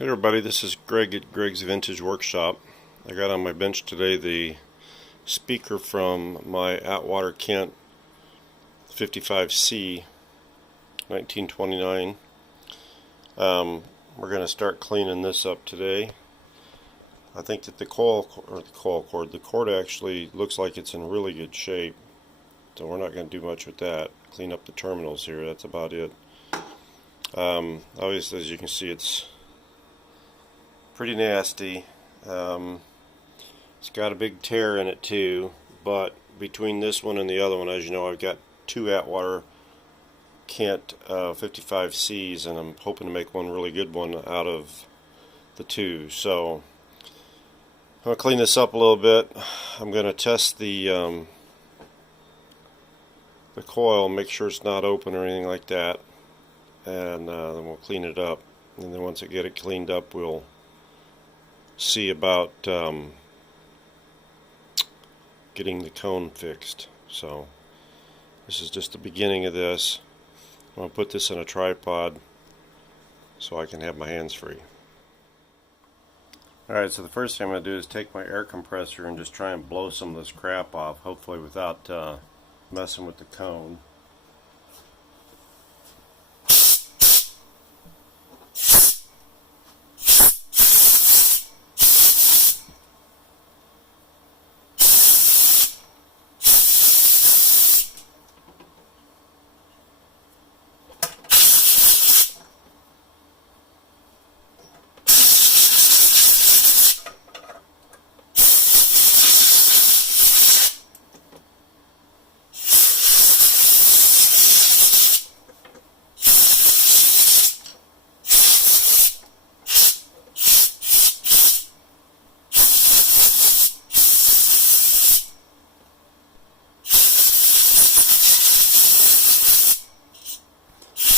Hey everybody, this is Greg at Gregg's Vintage Workshop. I got on my bench today the speaker from my Atwater Kent 55C 1929. We're going to start cleaning this up today. I think that the cord actually looks like it's in really good shape, so we're not going to do much with that. Clean up the terminals here, that's about it. Obviously, as you can see, it's pretty nasty. It's got a big tear in it too, but between this one and the other one, as you know, I've got two Atwater Kent 55Cs, and I'm hoping to make one really good one out of the two. So I'm going to clean this up a little bit. I'm going to test the coil, make sure it's not open or anything like that, and then we'll clean it up. And then once I get it cleaned up, we'll see about getting the cone fixed. So this is just the beginning of this. I'm going to put this in a tripod so I can have my hands free. Alright, so the first thing I'm going to do is take my air compressor and just try and blow some of this crap off, hopefully without messing with the cone.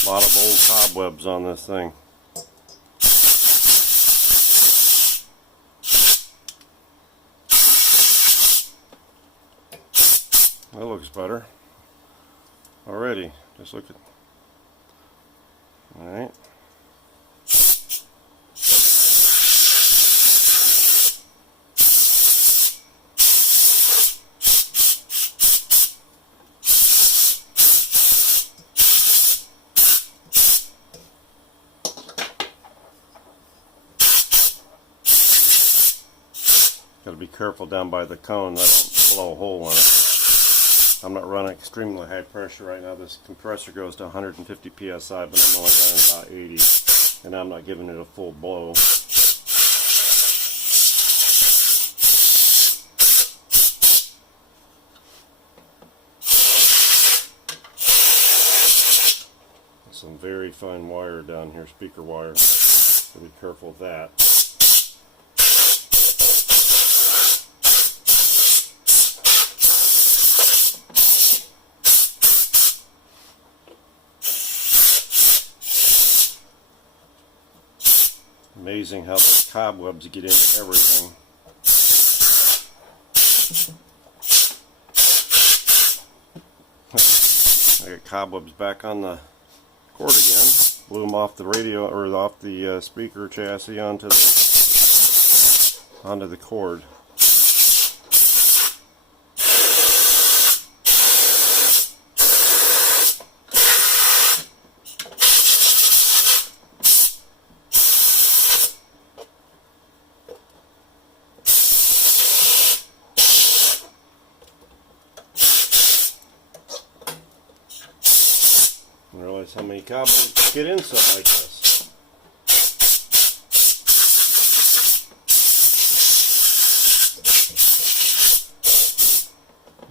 A lot of old cobwebs on this thing. That looks better already. Just look at. All right. Got to be careful down by the cone that I don't blow a hole in it. I'm not running extremely high pressure right now. This compressor goes to 150 psi, but I'm only running about 80, and I'm not giving it a full blow. Some very fine wire down here, speaker wire. So be careful of that. Amazing how those cobwebs get into everything. I got cobwebs back on the cord again. Blew them off the radio, or off the speaker chassis onto the cord. I didn't realize how many cobwebs get in something like this.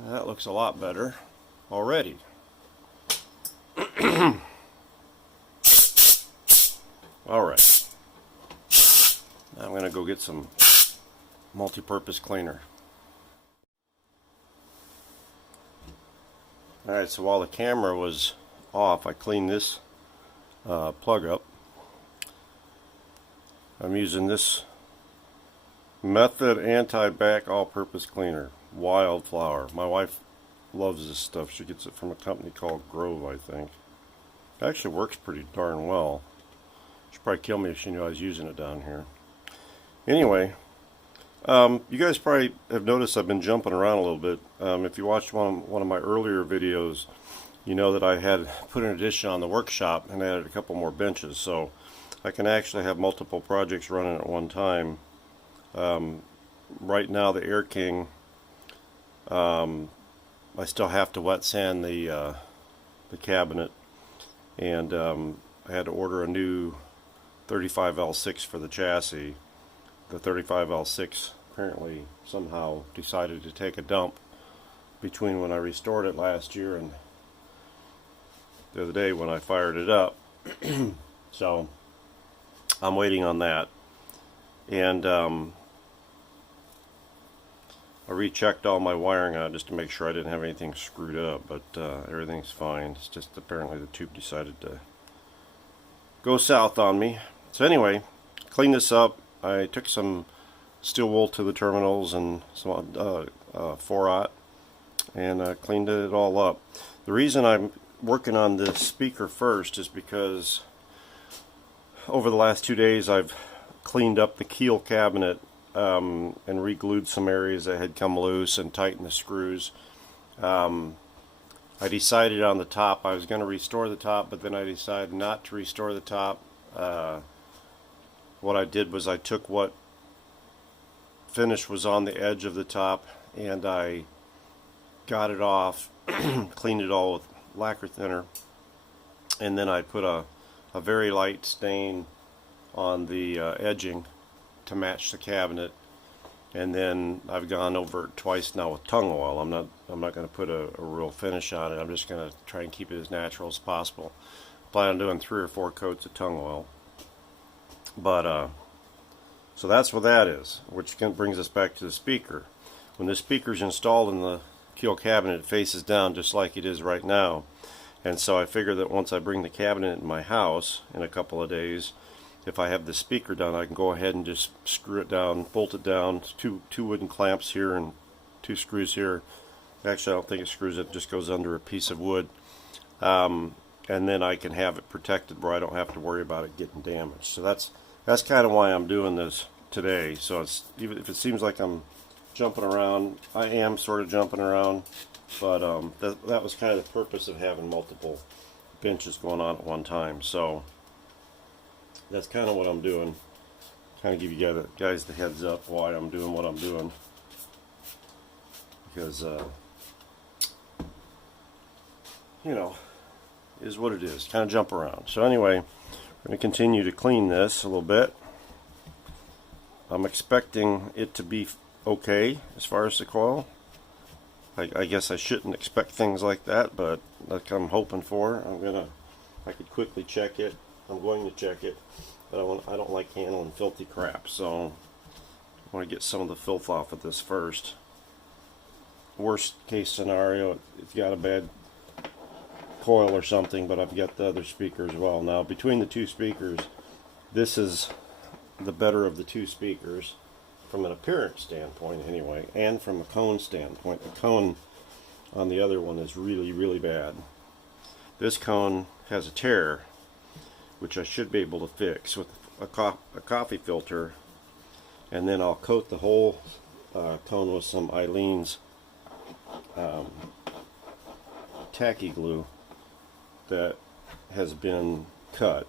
That looks a lot better already. Alright. Now I'm going to go get some multi-purpose cleaner. Alright, so while the camera was off, I cleaned this plug up. I'm using this Method Anti-Back All-Purpose Cleaner, Wildflower. My wife loves this stuff. She gets it from a company called Grove, I think. It actually works pretty darn well. She'd probably kill me if she knew I was using it down here. Anyway, you guys probably have noticed I've been jumping around a little bit. If you watched one of my earlier videos, you know that I had put an addition on the workshop and added a couple more benches, so I can actually have multiple projects running at one time. Right now the Air King, I still have to wet sand the cabinet, and I had to order a new 35L6 for the chassis. The 35L6 apparently somehow decided to take a dump between when I restored it last year and the other day when I fired it up. So I'm waiting on that, and I rechecked all my wiring on it just to make sure I didn't have anything screwed up, but everything's fine. It's just apparently the tube decided to go south on me. So anyway, clean this up. I took some steel wool to the terminals and some 4-aught and cleaned it all up. The reason I'm working on this speaker first is because over the last 2 days I've cleaned up the keel cabinet and re-glued some areas that had come loose and tightened the screws. I decided on the top I was going to restore the top, but then I decided not to restore the top. What I did was I took what finish was on the edge of the top and I got it off, cleaned it all with lacquer thinner, and then I put a very light stain on the edging to match the cabinet, and then I've gone over it twice now with tung oil. I'm not going to put a real finish on it. I'm just going to try and keep it as natural as possible. Plan on doing 3 or 4 coats of tung oil. But so that's what that is, which brings us back to the speaker. When the speaker's installed in the keel cabinet, it faces down just like it is right now, and so I figure that once I bring the cabinet in my house in a couple of days, if I have the speaker done, I can go ahead and just screw it down, bolt it down, two wooden clamps here and 2 screws here. Actually, I don't think it screws, it just goes under a piece of wood, and then I can have it protected where I don't have to worry about it getting damaged. So that's kind of why I'm doing this today. So it's, even if it seems like I'm jumping around, I am sort of jumping around, but that was kind of the purpose of having multiple benches going on at one time. So that's kind of what I'm doing. Kind of give you guys the heads up why I'm doing what I'm doing, because you know, is what it is. Kind of jump around. So anyway, we're going to continue to clean this a little bit. I'm expecting it to be okay as far as the coil. I guess I shouldn't expect things like that, but that's what I'm hoping for. I could quickly check it. I'm going to check it, but I don't like handling filthy crap, so I want to get some of the filth off of this first. Worst case scenario, it's got a bad coil or something, but I've got the other speaker as well. Now, between the 2 speakers, this is the better of the 2 speakers from an appearance standpoint anyway, and from a cone standpoint. The cone on the other one is really, really bad. This cone has a tear, which I should be able to fix with a coffee filter, and then I'll coat the whole cone with some Eileen's tacky glue that has been cut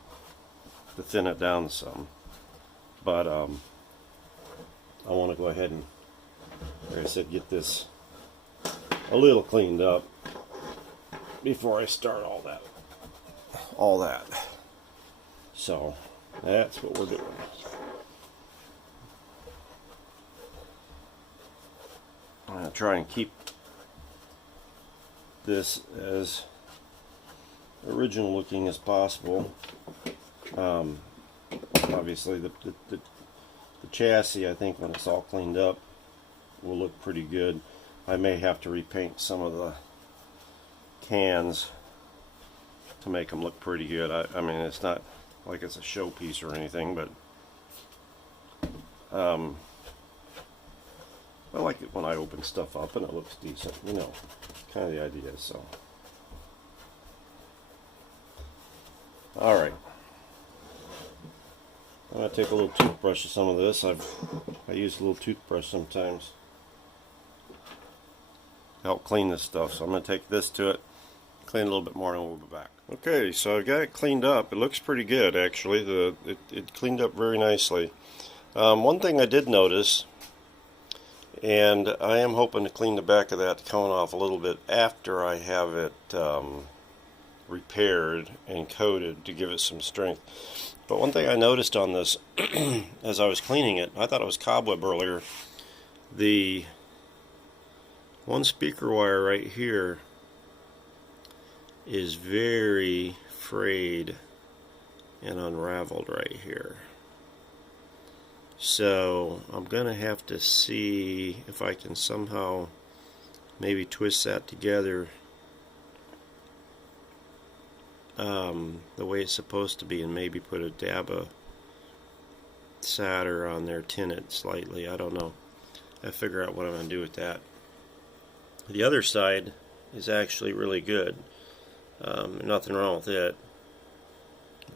to thin it down some. But I want to go ahead and, like I said, get this a little cleaned up before I start all that. So that's what we're doing. I'm going to try and keep this as original looking as possible. Obviously the chassis, I think when it's all cleaned up, will look pretty good. I may have to repaint some of the cans to make them look pretty good. I mean, it's not like it's a showpiece or anything, but I like it when I open stuff up and it looks decent, you know, kind of the idea. So alright, I'm going to take a little toothbrush of some of this. I use a little toothbrush sometimes to help clean this stuff. So I'm going to take this to it, clean a little bit more, and we'll be back. Okay, so I've got it cleaned up. It looks pretty good, actually. It cleaned up very nicely. One thing I did notice, and I am hoping to clean the back of that cone off a little bit after I have it repaired and coated to give it some strength. But one thing I noticed on this as I was cleaning it, I thought it was cobweb earlier, the one speaker wire right here is very frayed and unraveled right here. So I'm going to have to see if I can somehow maybe twist that together the way it's supposed to be, and maybe put a dab of solder on there, tin it slightly. I don't know. I figure out what I'm going to do with that. The other side is actually really good. Nothing wrong with it.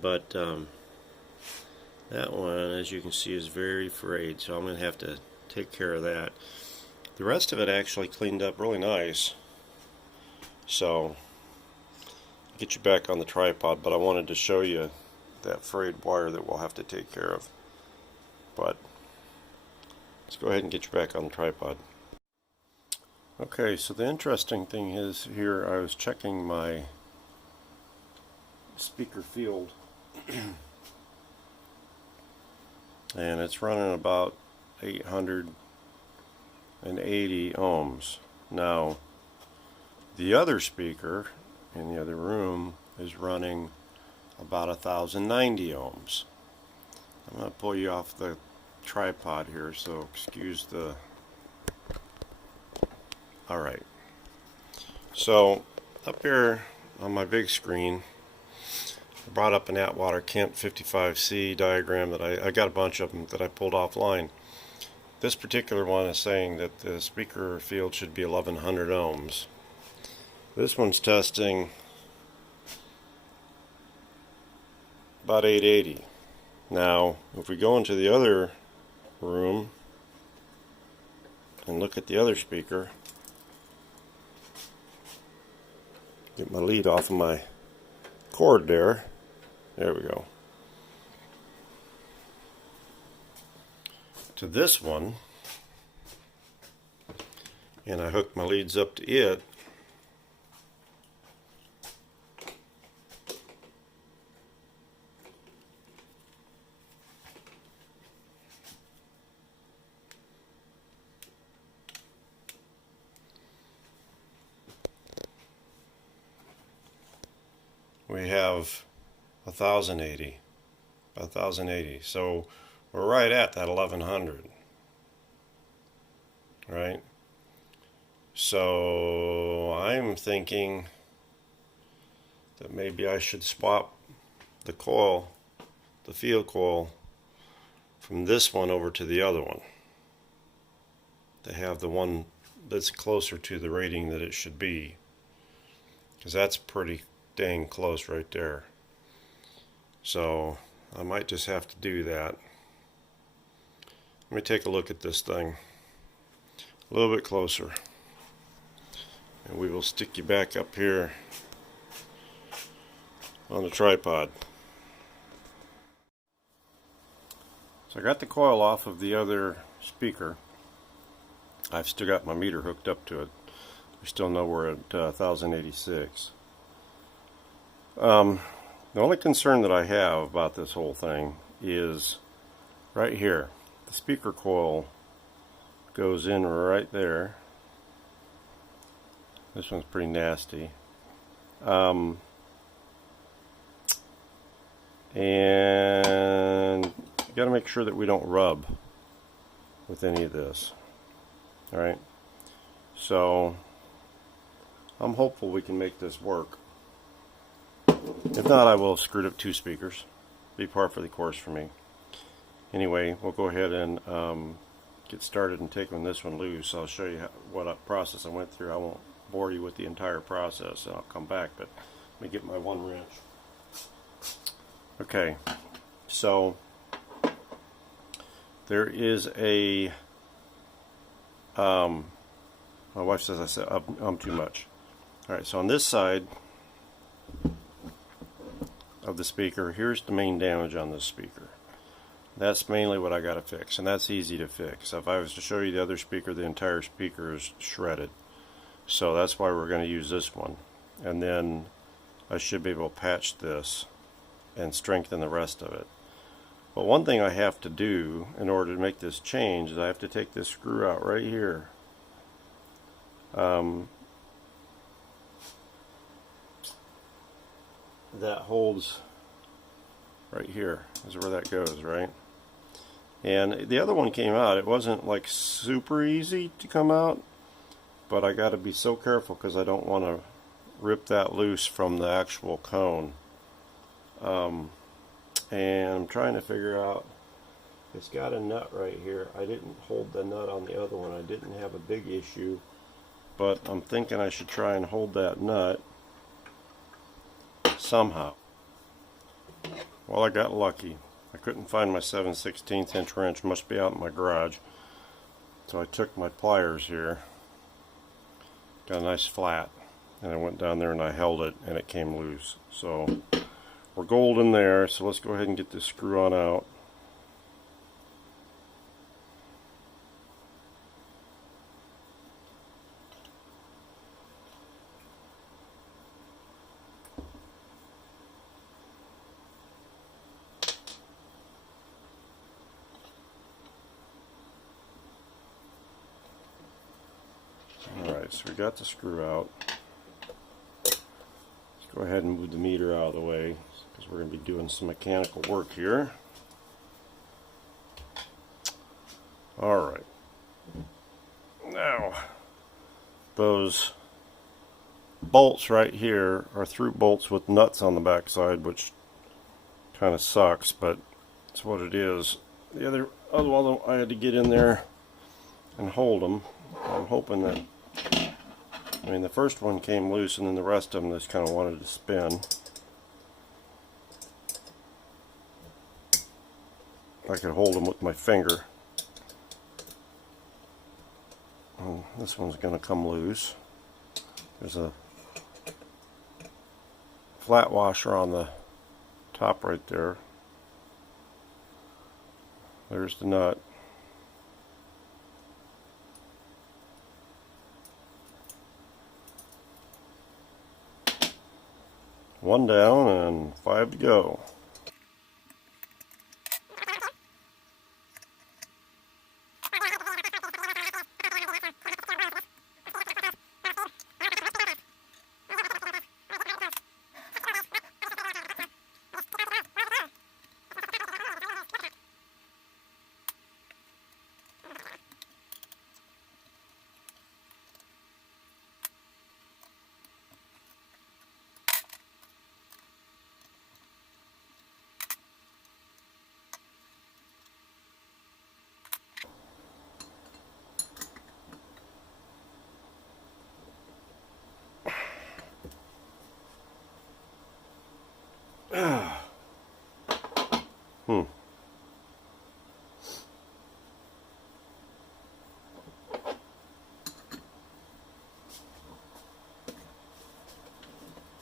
But that one, as you can see, is very frayed, so I'm going to have to take care of that. The rest of it actually cleaned up really nice. So get you back on the tripod, but I wanted to show you that frayed wire that we'll have to take care of. But let's go ahead and get you back on the tripod. Okay, so the interesting thing is here, I was checking my speaker field and it's running about 880 ohms. Now the other speaker in the other room is running about 1090 ohms. I'm going to pull you off the tripod here, so excuse the... Alright, so up here on my big screen I brought up an Atwater Kent 55C diagram that I got a bunch of them that I pulled offline. This particular one is saying that the speaker field should be 1100 ohms. This one's testing about 880. Now, if we go into the other room and look at the other speaker, get my lead off of my cord there. There we go. To this one, and I hooked my leads up to it. We have 1080, so we're right at that 1100, right? So I'm thinking that maybe I should swap the coil, the field coil, from this one over to the other one to have the one that's closer to the rating that it should be, because that's pretty dang close right there. So I might just have to do that. Let me take a look at this thing a little bit closer, and we will stick you back up here on the tripod. So I got the coil off of the other speaker. I've still got my meter hooked up to it. We still know we're at 1086. The only concern that I have about this whole thing is right here. The speaker coil goes in right there. This one's pretty nasty. And you got to make sure that we don't rub with any of this. Alright, so I'm hopeful we can make this work. If not, I will have screwed up two speakers. Be par for the course for me. Anyway, we'll go ahead and get started and taking this one loose. I'll show you what process I went through. I won't bore you with the entire process, and I'll come back, but let me get my one wrench. Okay, so there is a, my wife says I said I'm too much. Alright, so on this side of the speaker, here's the main damage on this speaker. That's mainly what I got to fix, and that's easy to fix. If I was to show you the other speaker, the entire speaker is shredded. So that's why we're going to use this one. And then I should be able to patch this and strengthen the rest of it. But one thing I have to do in order to make this change is I have to take this screw out right here. That holds right here is where that goes, right? And the other one came out. It wasn't like super easy to come out, but I got to be so careful because I don't want to rip that loose from the actual cone. And I'm trying to figure out, it's got a nut right here. I didn't hold the nut on the other one. I didn't have a big issue, but I'm thinking I should try and hold that nut somehow. Well, I got lucky. I couldn't find my 7/16 inch wrench. Must be out in my garage. So I took my pliers here, got a nice flat, and I went down there and I held it and it came loose. So we're golden there, so let's go ahead and get this screw on out. Alright, so we got the screw out. Let's go ahead and move the meter out of the way because we're going to be doing some mechanical work here. Alright. Now, those bolts right here are through bolts with nuts on the back side, which kind of sucks, but it's what it is. The other one I had to get in there and hold them. I'm hoping that, I mean, the first one came loose and then the rest of them just kind of wanted to spin. I could hold them with my finger. And this one's going to come loose. There's a flat washer on the top right there. There's the nut. One down and 5 to go.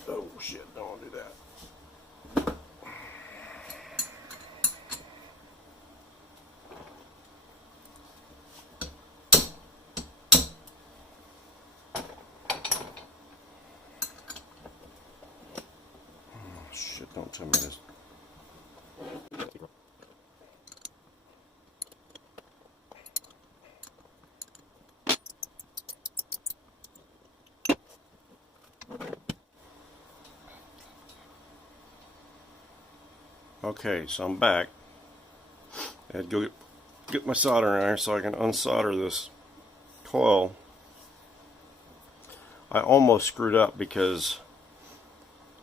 Oh shit, don't want to do that. Oh shit, don't tell me this. Okay, so I'm back. I had to go get my soldering iron so I can unsolder this coil. I almost screwed up because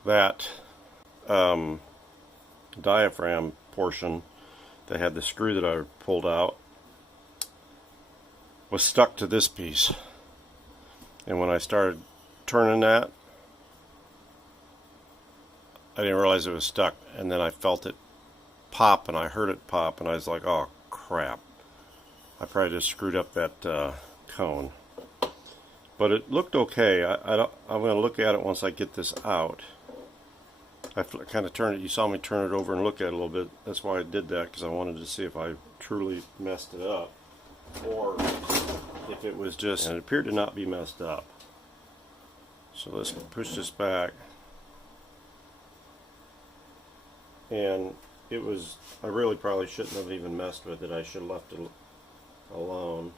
that diaphragm portion that had the screw that I pulled out was stuck to this piece. And when I started turning that, I didn't realize it was stuck, and then I felt it pop and I heard it pop and I was like, oh crap. I probably just screwed up that cone. But it looked okay. I'm going to look at it once I get this out. I kind of turned it, you saw me turn it over and look at it a little bit. That's why I did that, because I wanted to see if I truly messed it up, or if it was just, and it appeared to not be messed up. So let's push this back. And it was, I really probably shouldn't have even messed with it. I should have left it alone.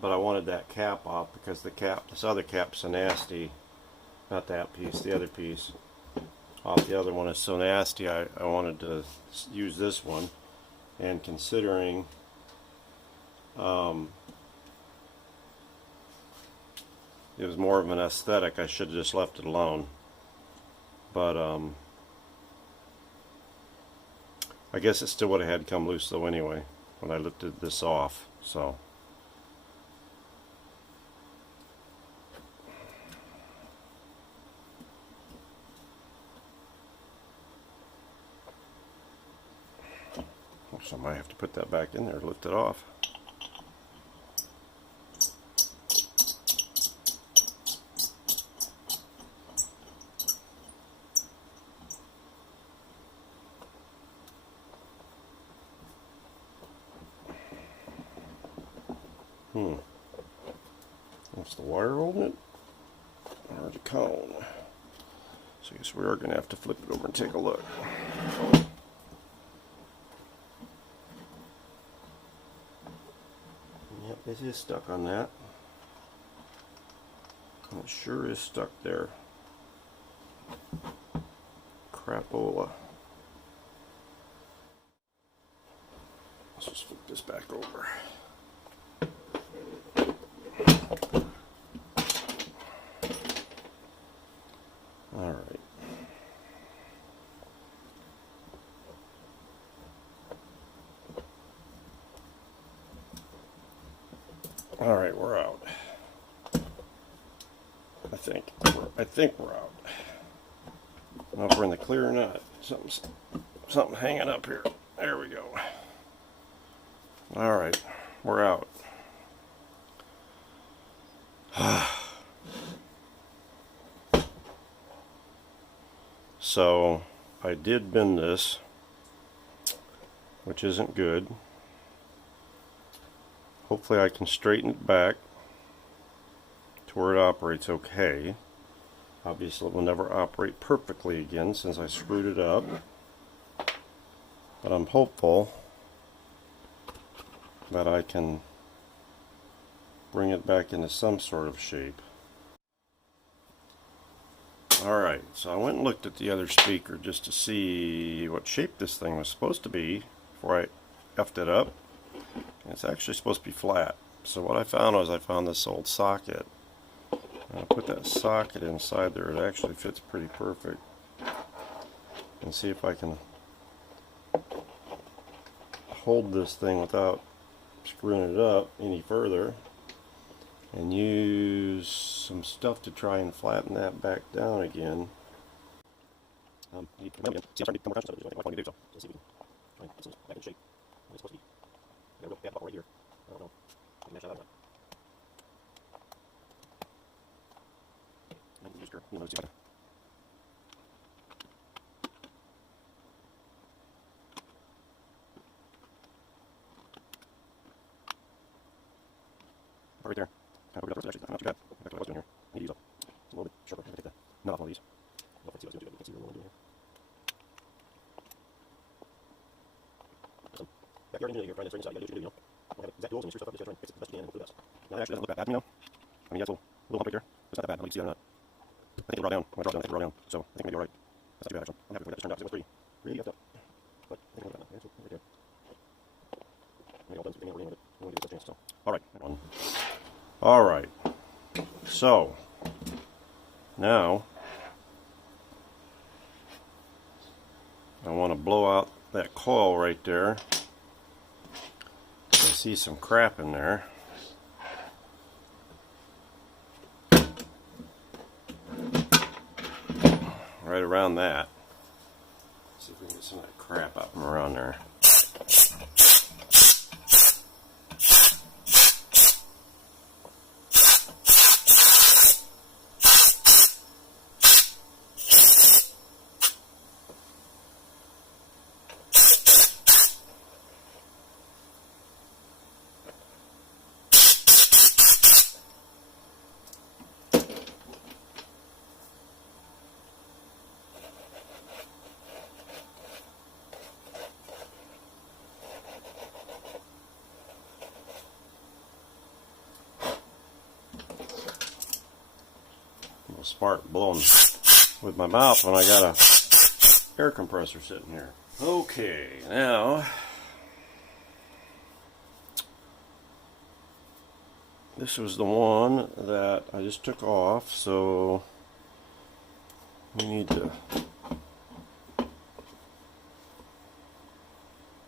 But I wanted that cap off, because the cap, this other cap's so nasty. Not that piece, the other piece off the other one is so nasty. I wanted to use this one, and considering it was more of an aesthetic, I should have just left it alone. But I guess it still would have had come loose though anyway when I lifted this off. So I might have to put that back in there to lift it off. That's the wire holding it, or the cone. So I guess we are going to have to flip it over and take a look. Yep, it is stuck on that. And it sure is stuck there. Crapola. Let's just flip this back over. Alright. Alright, we're out. I think we're out. I don't know if we're in the clear or not. Something hanging up here. There we go. Alright, we're out. So I did bend this, which isn't good. Hopefully I can straighten it back to where it operates okay. Obviously it will never operate perfectly again since I screwed it up, but I'm hopeful that I can bring it back into some sort of shape. Alright, so I went and looked at the other speaker just to see what shape this thing was supposed to be before I effed it up. And it's actually supposed to be flat. So what I found was I found this old socket. And I put that socket inside there. It actually fits pretty perfect. And see if I can hold this thing without screwing it up any further, and use some stuff to try and flatten that back down again. See, I'm starting to become more conscious of it. What I want to do, so let's see if we can try and get this back in shape. It's supposed to be. I got a real gap right here. I don't know. I can mesh that out. I can use your, let's see if I can. Right there. Kind of actually not too bad. Back to what I was doing here. I need these up. It's a little bit sharper. I'm going to take the knot off one of these. Well, let's see what I was going to do. You can see what I'm doing here. Some backyard engineering here, trying to straighten this out. You got to do what you do, you know. I don't have exact tools and you screw stuff up. You just try and fix it the best you can and do the best. Now, it actually doesn't look that bad, you know. I mean, yeah, it's a little hump right there. It's not that bad. I don't know if you can see that or not. I think it'll draw down. When I draw down, I think it'll draw down. So, I think maybe alright. That's not too bad, actually. I'm happy with that. This turned out because it was pretty effed up. But, I think I'll get that now. Yeah, right there. Maybe all done. So, we're going to give this a chance. So, alright. Alright. So, now, I want to blow out that coil right there. I see some crap in there. Right around that. Let's see if we can get some of that crap out from around there. smart blowing with my mouth when I got a air compressor sitting here. Okay, now this was the one that I just took off, so we need to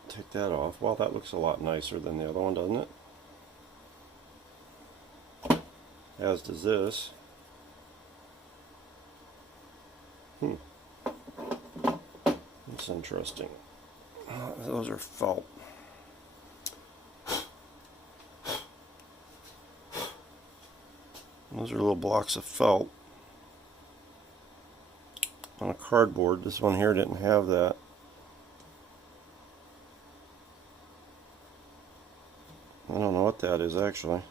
take that off. Well, that looks a lot nicer than the other one, doesn't it? As does this. That's interesting. Those are felt. Those are little blocks of felt on a cardboard. This one here didn't have that. I don't know what that is actually.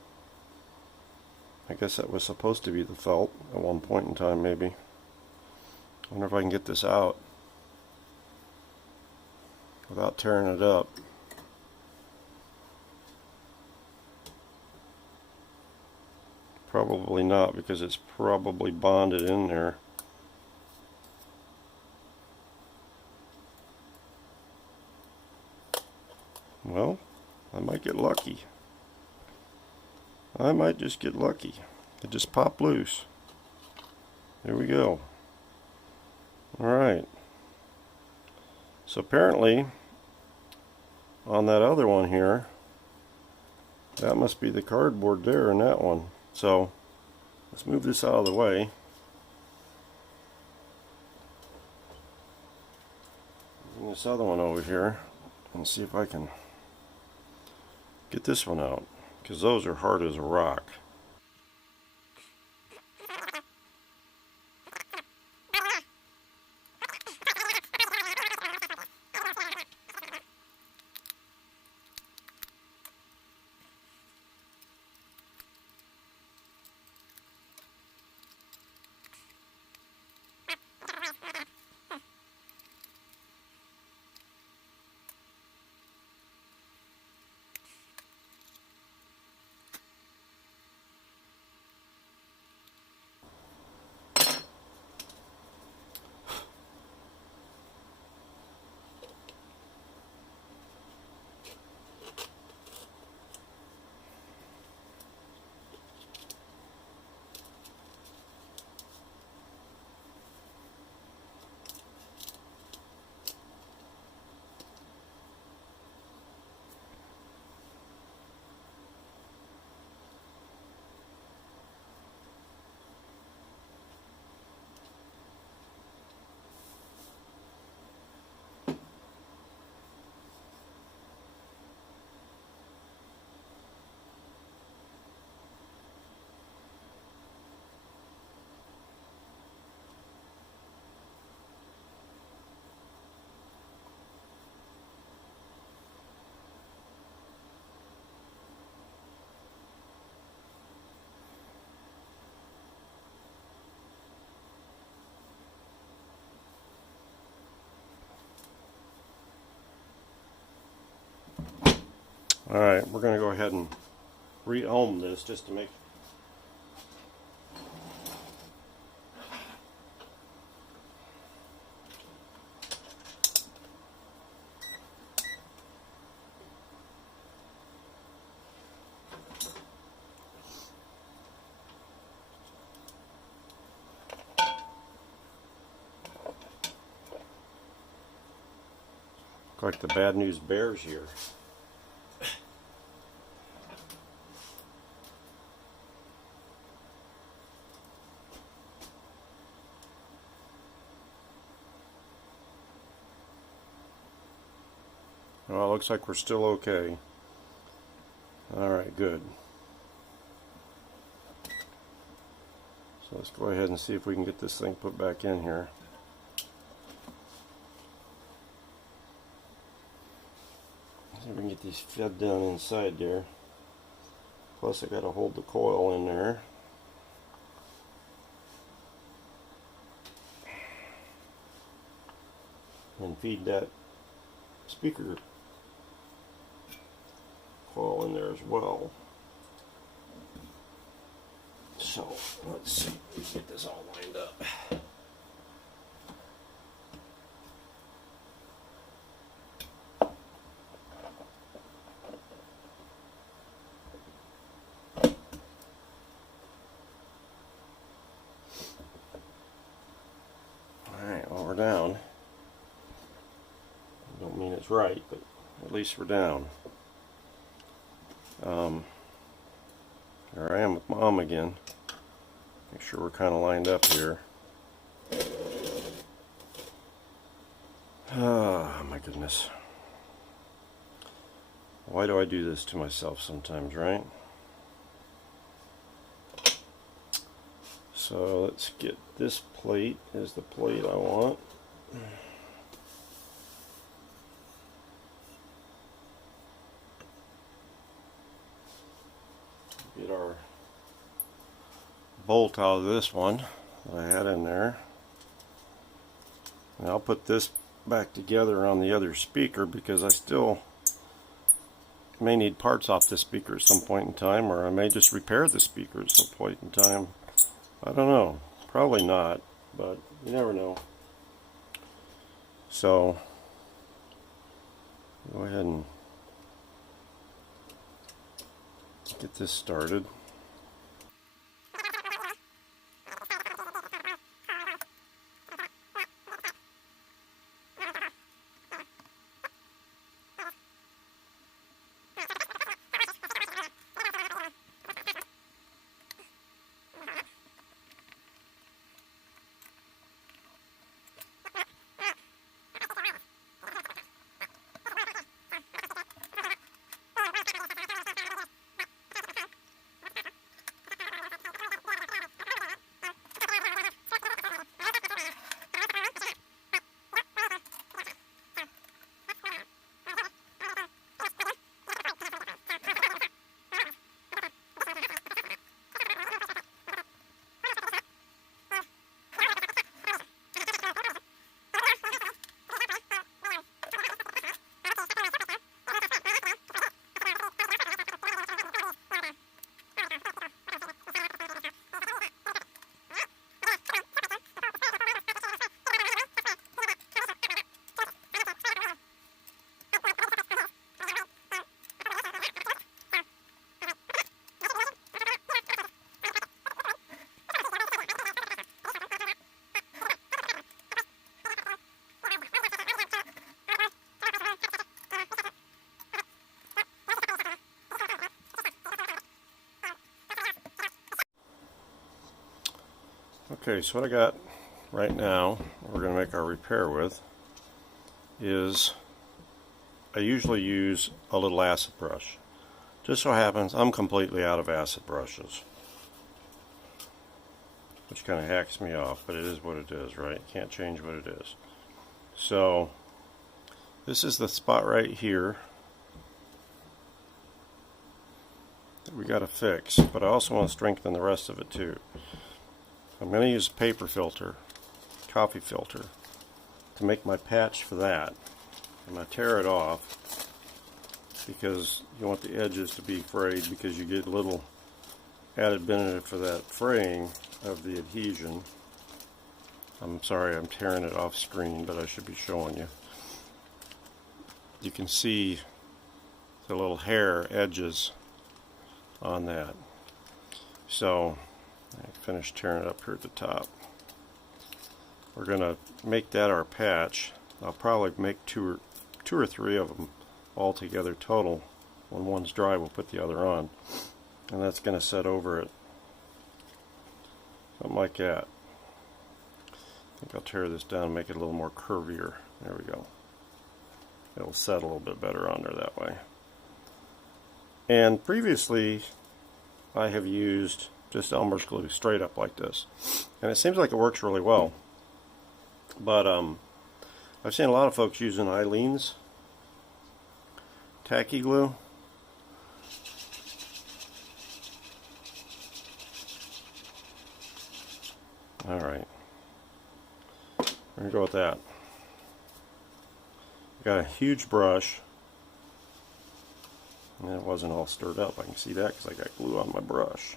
I guess that was supposed to be the felt at one point in time, maybe. I wonder if I can get this out without tearing it up. Probably not, because it's probably bonded in there. Well, I might get lucky. I might just get lucky. It just popped loose. There we go. Alright. So apparently, on that other one here, that must be the cardboard there in that one. So, let's move this out of the way. Bring this other one over here and see if I can get this one out, because those are hard as a rock. Alright, we're going to go ahead and re-ohm this just to make look like the Bad News Bears here. Well, looks like we're still okay. Alright, good. So let's go ahead and see if we can get this thing put back in here. See if we can get these fed down inside there. Plus I gotta hold the coil in there. And feed that speaker coil in there as well. So let's see, get this all lined up. Alright, well, we're down. I don't mean it's right, but at least we're down. Here I am with Mom again. Make sure we're kind of lined up here. Oh my goodness. Why do I do this to myself sometimes, right? So let's get this plate is the plate I want. Get our bolt out of this one that I had in there. And I'll put this back together on the other speaker because I still may need parts off this speaker at some point in time, or I may just repair the speaker at some point in time. I don't know. Probably not, but you never know. So go ahead and get this started. Okay, so what I got right now, we're going to make our repair with, is I usually use a little acid brush. Just so happens I'm completely out of acid brushes, which kind of hacks me off, but it is what it is, right? Can't change what it is. So this is the spot right here that we got to fix, but I also want to strengthen the rest of it too. I'm going to use a paper filter, coffee filter, to make my patch for that. I'm going to tear it off because you want the edges to be frayed, because you get a little added benefit for that fraying of the adhesion. I'm sorry, I'm tearing it off screen, but I should be showing you. You can see the little hair edges on that. So I finished tearing it up here at the top. We're going to make that our patch. I'll probably make two or three of them all together total. When one's dry, we'll put the other on. And that's going to set over it. Something like that. I think I'll tear this down and make it a little more curvier. There we go. It'll set a little bit better on there that way. And previously, I have used just Elmer's glue straight up like this, and it seems like it works really well. But I've seen a lot of folks using Eileen's tacky glue. All right, we're gonna go with that. Got a huge brush, and it wasn't all stirred up. I can see that because I got glue on my brush.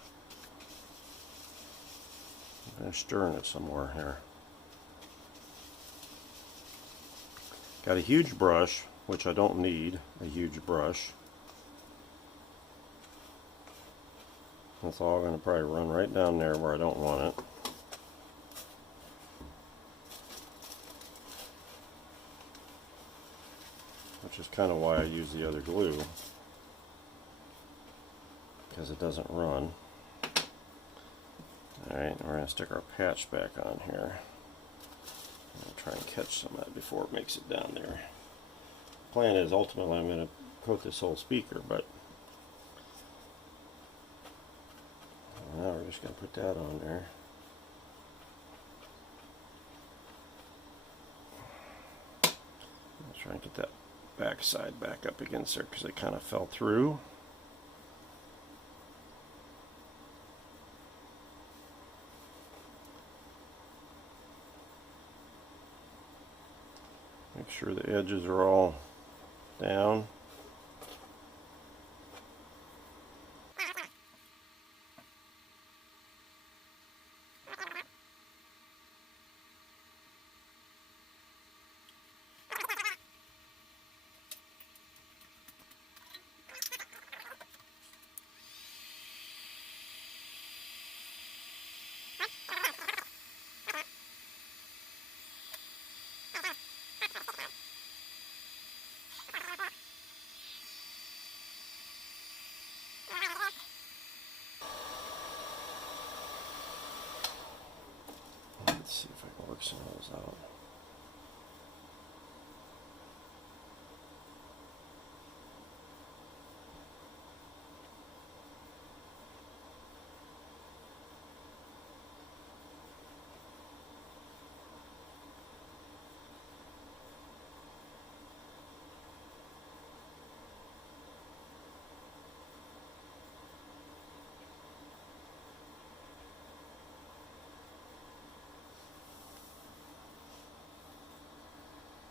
I'm stirring it somewhere here. Got a huge brush, which I don't need a huge brush. That's all going to probably run right down there where I don't want it. Which is kind of why I use the other glue, because it doesn't run. Alright, we're going to stick our patch back on here. I'll try and catch some of that before it makes it down there. Plan is ultimately I'm going to coat this whole speaker, but now we're just going to put that on there. I'll try and get that back side back up against there because it kind of fell through. Make sure the edges are all down. Let's see if I can work some of those out.